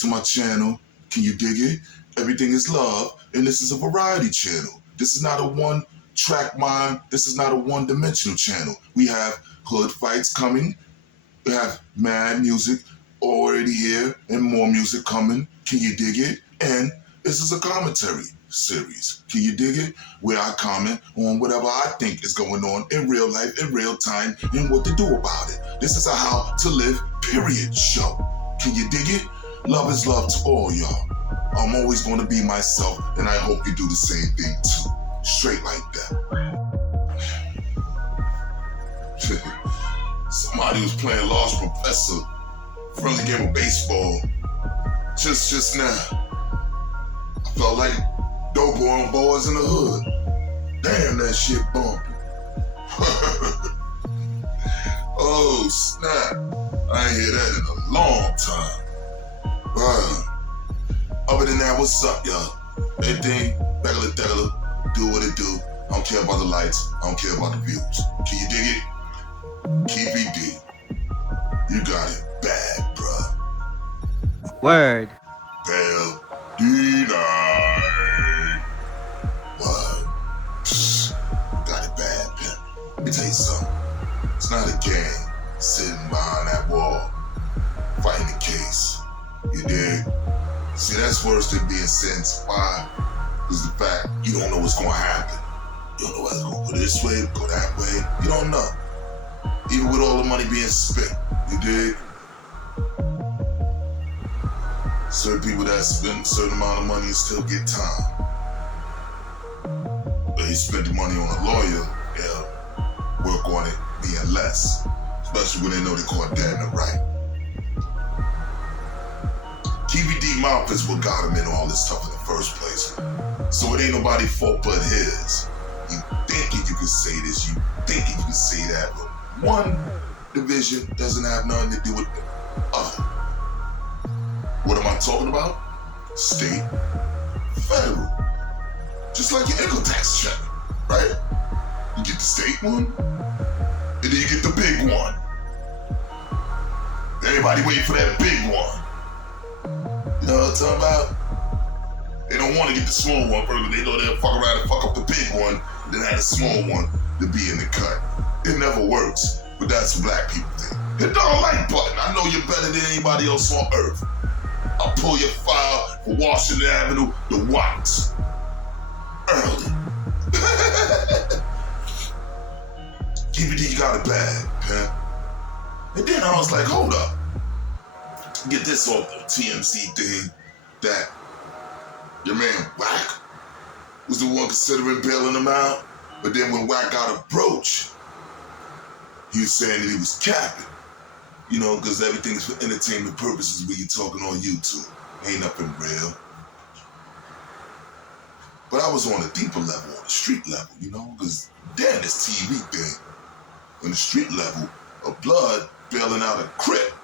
to my channel. Can you dig it? Everything is love, and this is a variety channel. This is not a one-track mind. This is not a one-dimensional channel. We have hood fights coming. We have mad music already here and more music coming. Can you dig it? And this is a commentary series. Can you dig it? Where I comment on whatever I think is going on in real life, in real time, and what to do about it. This is a how to live, period show. Can you dig it? Love is love to all y'all. I'm always going to be myself, and I hope you do the same thing too. Straight like that. Somebody was playing Lost Professor, friendly game of baseball, just now. I felt like dope on boys in the hood. Damn, that shit bumping. Oh, snap. I ain't hear that in a long time. Other than that, what's up, y'all? Everything, regular, do what it do. I don't care about the lights. I don't care about the views. Can you dig it? Keefe D. You got it bad, bruh. Word. Bell denied. What? Got it bad, pimp. Let me tell you something. It's not a game sitting behind that wall, fighting the case. You dig? See, that's worse than being sentenced. Why? Is the fact you don't know what's going to happen. You don't know whether it's going to go this way, go that way. You don't know. Even with all the money being spent. You dig? Certain people that spend a certain amount of money and still get time. But they spend the money on a lawyer, they'll work on it being less. Especially when they know they caught dead in the right. Keefe D mouth is what got him in all this stuff in the first place. So it ain't nobody's fault but his. You thinking you can say this, you thinking you can say that, but one division doesn't have nothing to do with the other. What am I talking about? State, federal. Just like your income tax check, right? You get the state one, and then you get the big one. Everybody waiting for that big one. You know what I'm talking about? They don't want to get the small one first, but they know they'll fuck around and fuck up the big one, then have a small one to be in the cut. It never works, but that's what black people think. Hit the like button. I know you're better than anybody else on earth. I'll pull your file for Washington Avenue, the Wacks. Early. Keefe D, you got it bad, man. And then I was like, hold up. Get this off the TMZ thing that your man Wack was the one considering bailing him out, but then when Wack got approached, he was saying that he was capping, you know, because everything's for entertainment purposes when you're talking on YouTube. Ain't nothing real. But I was on a deeper level, on the street level, you know, because then this TV thing, on the street level, of blood bailing out a Crip.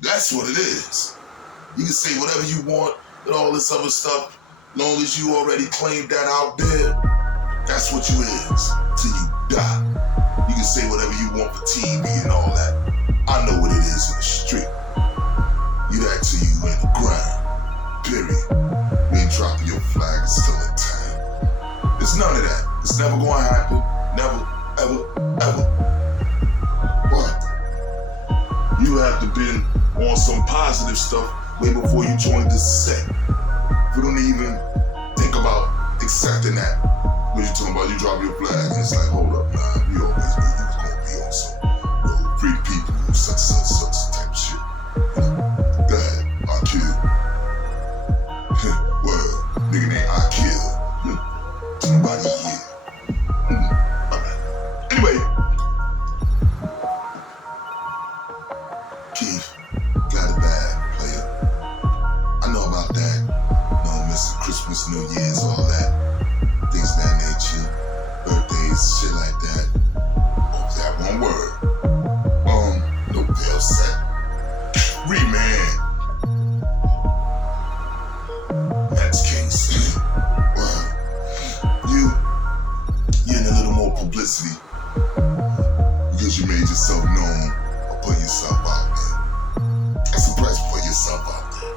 That's what it is. You can say whatever you want and all this other stuff, long as you already claimed that out there, that's what you is, till you die. You can say whatever you want for TV and all that. I know what it is in the street. You that till you in the ground, period. You ain't dropping your flag, it's still intact. It's none of that. It's never gonna happen. Never, ever, ever. What? You have to be on some positive stuff way before you joined this set. If you don't even think about accepting that, what you talking about, you drop your flag, and it's like, hold up, nah, we always knew you was gonna be on some, free people, such type of shit. Go ahead, I kill. Word, nigga named I kill. Somebody here. Alright. Anyway, Keith, got it bad, player. I know about that. No, missing Christmas, New Year's, all that. Things of that nature. Birthdays, shit like that. Oh, that one word. No bail set. Remand. That's King's. Well, you're in a little more publicity because you made yourself known or put yourself out there. That's the price for yourself out there.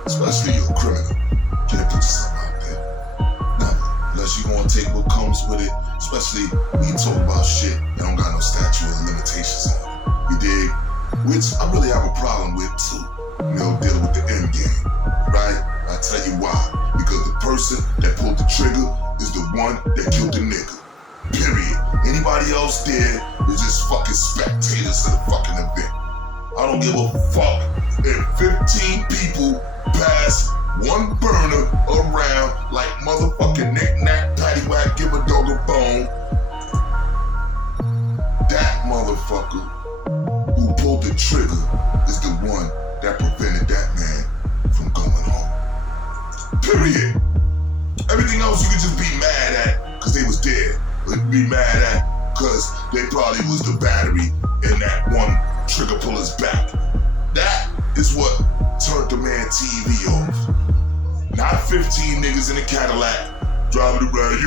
know, take what comes with it, especially when you talk about shit that don't got no statute of limitations on it. You dig? Which I really have a problem with too. You know, dealing with the end game, right? I tell you why. Because the person that pulled the trigger is the one that killed the nigga. Period. Anybody else there is just fucking spectators to the fucking event. I don't give a fuck if 15 people pass one burner around like motherfucking knick-knack, paddywhack, give a dog a bone. That motherfucker who pulled the trigger is the one that prevented that man from going home. Period. Everything else you can just be mad at because they was dead. Or be mad at because they probably was the battery in that one trigger puller's back. That is what turned the man TV off. Not 15 niggas in a Cadillac driving around,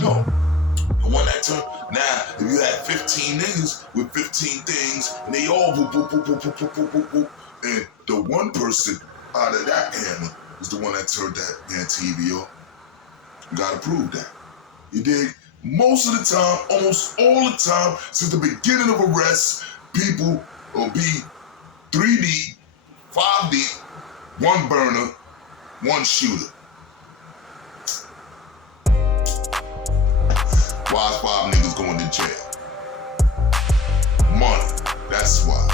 No. The one that turned, now, if you had 15 niggas with 15 things, and they all whoop, whoop, whoop, whoop, whoop, whoop, whoop, whoop, and the one person out of that hammer is the one that turned that man TV off. You gotta prove that. You dig? Most of the time, almost all the time, since the beginning of arrests, people will be 3 deep, 5 deep, one burner, one shooter. Why is 5 niggas going to jail? Money, that's why.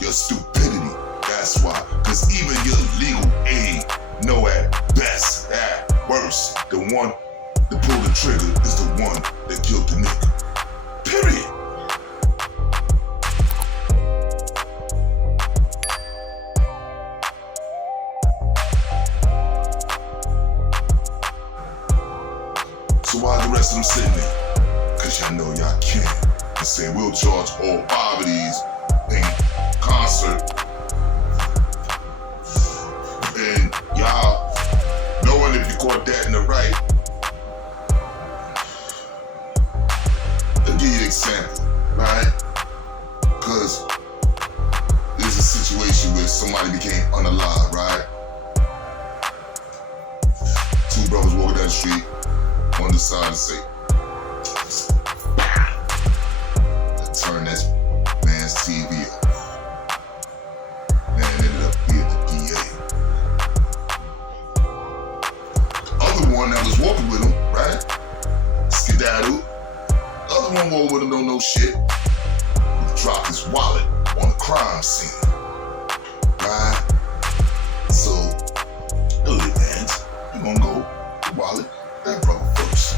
Your stupidity, that's why. Cause even your legal aid know at best, at worst, the one that pulled the trigger is the one that killed the nigga. Period. So why the rest of them sitting there? Cause y'all know y'all can't. And say we'll charge all 5 of these in concert. And y'all, knowing if you caught that in the right, I'll give you an example, right? Cause there's a situation where somebody became unalive, right? 2 brothers walking down the street. One decided to say, turn this man's TV off. Man ended up being the DA. The other one that was walking with him, right? Skedaddle. The other one walking with him don't know shit. He dropped his wallet on the crime scene. Right? So, early man's, you gonna go the wallet, that brother first.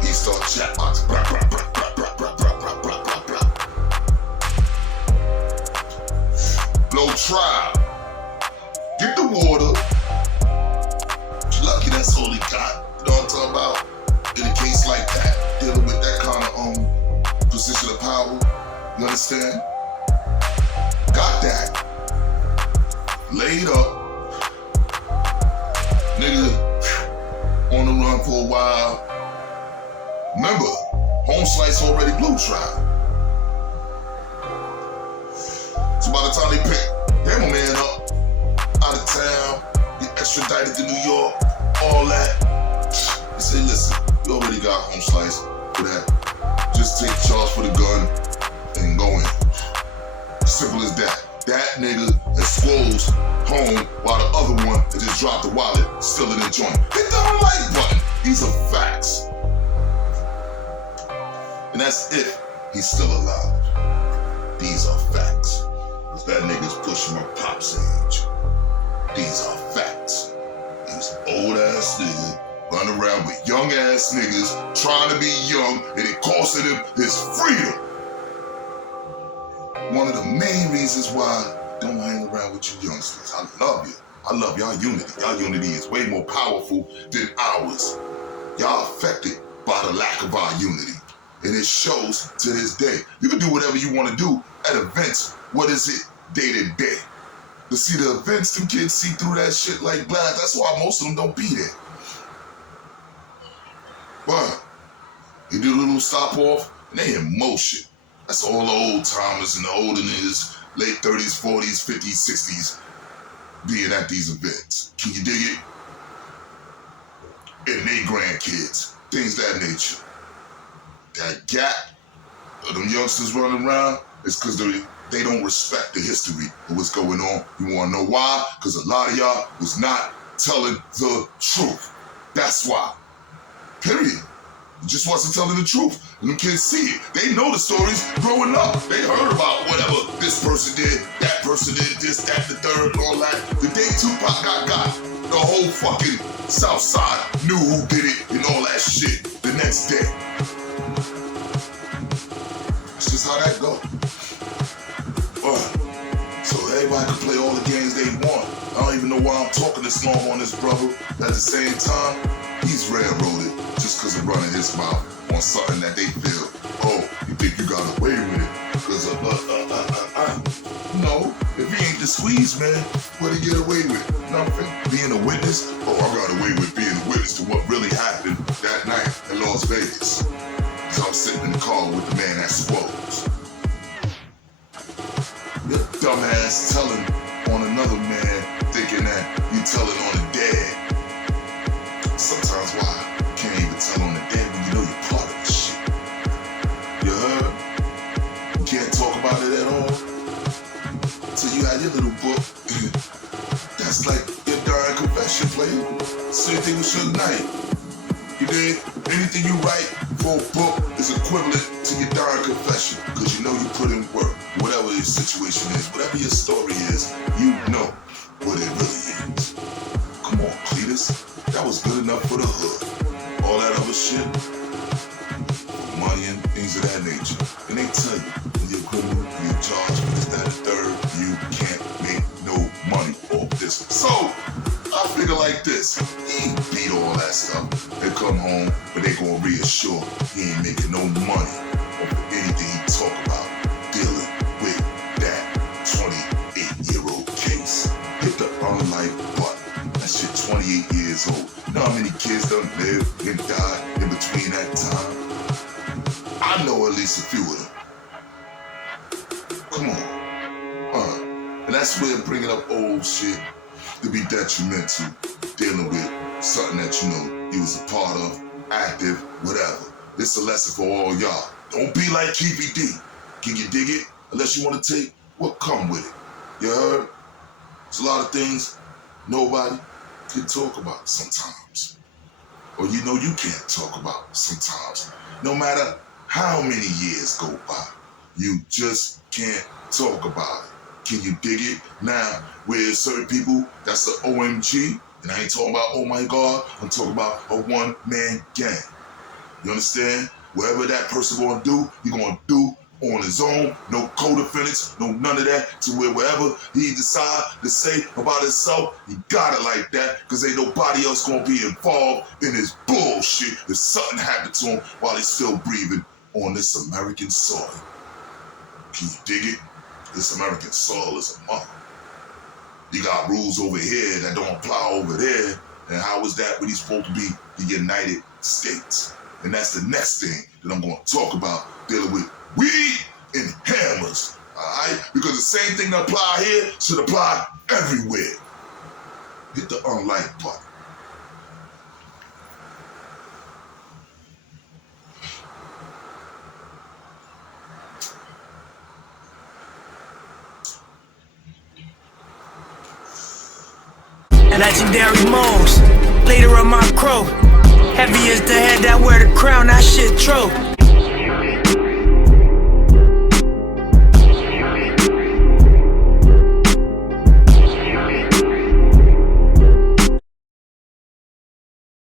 He start chatbox, blah, blah, blah, blah, blah, blah, blah, blah, blah, blah. Blow trial. Get the water. Lucky that's all he got. You know what I'm talking about? In a case like that, dealing with that kind of position of power. You understand? Got that. Laid up. Nigga on the run for a while. Remember, home slice already blew trial. So by the time they pick him a man up out of town, get extradited to New York, all that, they say, listen, you already got home slice for that. Just take charge for the gun and go in. Simple as that. That nigga that scrolls home while the other one that just dropped the wallet still in the joint. Hit the like button. These are facts. And that's if he's still alive. These are facts. Cause that nigga's pushing my pop's age. These are facts. He's old ass nigga running around with young ass niggas trying to be young and it costing him his freedom. One of the main reasons why I don't hang around with you youngsters. I love you. I love y'all unity. Y'all unity is way more powerful than ours. Y'all affected by the lack of our unity. And it shows to this day. You can do whatever you want to do at events. What is it? Day to day. To see the events, them kids see through that shit like glass. That's why most of them don't be there. But you do a little stop off and they in motion. That's all the old timers and the older niggas, late 30s, 40s, 50s, 60s, being at these events. Can you dig it? And they their grandkids, things of that nature. That gap of them youngsters running around is because they don't respect the history of what's going on. You wanna know why? Because a lot of y'all was not telling the truth. That's why. Period. You just wasn't telling the truth. And them kids see it. They know the stories growing up. They heard about whatever this person did, that person did this, that, the third, and all that. The day Tupac got, the whole fucking South Side knew who did it and all that shit the next day. That's just how that go. So everybody can play all the games they want. I don't even know why I'm talking this long on this brother. At the same time, he's railroaded just because of running his mouth on something that they feel, oh, you think you got away with it? Because no, if he ain't the squeeze, man, what'd he get away with? Nothing. Being a witness? Oh, I got away with being a witness to what really happened that night in Las Vegas. So I'm sitting in the car with the man that swallows. Your dumbass telling on another man, thinking that you telling on the dead. Sometimes why you can't even tell on the dead when you know you're part of the shit. You heard? You can't talk about it at all till you had your little book. That's like your dying confession, player. Same thing with Suge Knight. You did anything you write for a book is equivalent to your dying confession, because you know you put in work. Whatever your situation is, whatever your story is, you know what it really is. Come on, Cletus. That was good enough for the hood. All that other shit, money and things of that nature. And they tell you, when you're criminal, you're charged with this, that, and third, you can't make no money off this. So, I figure like this. He beat all that stuff and come home, but they gonna reassure he ain't making no money off of anything he talk about dealing with that 28-year-old case. Hit the unlike button. That shit 28 years old. You know how many kids done lived and died in between that time? I know at least a few of them. Come on. And that's where bringing up old shit to be detrimental, dealing with something that you know you was a part of, active, whatever. It's a lesson for all y'all. Don't be like Keefe D. Can you dig it? Unless you want to take what come with it. You heard? There's a lot of things nobody can talk about sometimes. Or you know you can't talk about sometimes. No matter how many years go by, you just can't talk about it. Can you dig it? Now, with certain people, that's the OMG, and I ain't talking about, oh my God, I'm talking about a one-man gang. You understand? Whatever that person gonna do, he gonna do on his own, no co-defendants, no none of that, to where whatever he decide to say about himself, he got it like that, because ain't nobody else gonna be involved in his bullshit if something happened to him while he's still breathing on this American soil. Can you dig it? This American soil is a mother. You got rules over here that don't apply over there, and how is that when he's supposed to be the United States? And that's the next thing that I'm gonna talk about, dealing with weed and hammers, alright? Because the same thing that apply here should apply everywhere. Hit the unlike button. Legendary modes, leader of my crew. Heavy is the head that wear the crown, that shit true.